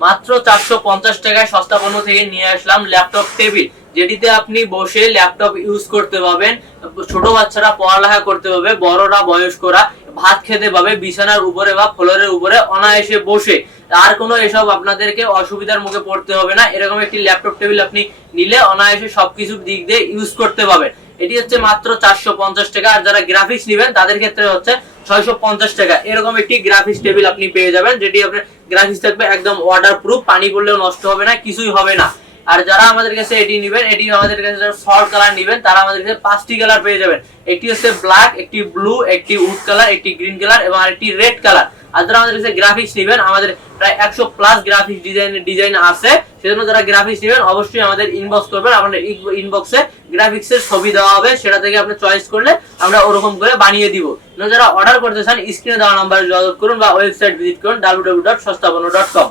মাত্র 450 টাকায় সস্তা পণ্য থেকে নিয়ে আসলাম ল্যাপটপ টেবিল, যেটিতে আপনি বসে ল্যাপটপ ইউজ করতে পারবেন। ছোট বাচ্চারা পড়ালেখা করতে পারবে, বড়রা বয়স্করা ভাত খেতে পাবে বিছানার উপরে বা ফ্লোরের উপরে অনায়াসে বসে। আর কোনো এসব আপনাদেরকে অসুবিধার মুখে পড়তে হবে না। এরকম একটি ল্যাপটপ টেবিল আপনি নিলে অনায়াসে সবকিছুর দিক দিয়ে ইউজ করতে পারবেন। এটি হচ্ছে মাত্র 450 টাকা। আর যারা গ্রাফিক্স নেবেন তাদের ক্ষেত্রে হচ্ছে 650 টাকা। এরকম একটি গ্রাফিক্স টেবিল আপনি পেয়ে যাবেন, যেটি আপনার গ্রাফিক্স থাকবে একদম ওয়াটার প্রুফ, পানি পড়লেও নষ্ট হবে না, কিছুই হবে না। আর যারা আমাদের কাছে এটি নেবেন, এটি আমাদের কাছে সল্ট কালার নেবেন, তারা আমাদের কাছে 5টি কালার পেয়ে যাবেন। একটি হচ্ছে ব্ল্যাক, একটি ব্লু, একটি উড কালার, একটি গ্রিন কালার এবং আরেকটি রেড কালার। আর যারা আমাদের কাছে গ্রাফিক্স নেবেন, আমাদের প্রায় 100 প্লাস গ্রাফিক্স ডিজাইন আছে। সেজন্য যারা গ্রাফিক্স নেবেন অবশ্যই আমাদের ইনবক্স করবেন। আপনাদের ইনবক্সে গ্রাফিক্সের ছবি দেওয়া হবে, সেটা থেকে আপনি চয়েস করলে আমরা ওরকম করে বানিয়ে দিব। যারা অর্ডার করতে চান স্ক্রিনে দেওয়া নাম্বারে যোগাযোগ করুন বা ওয়েবসাইট ভিজিট করুন www.সস্তাপণ্য.com।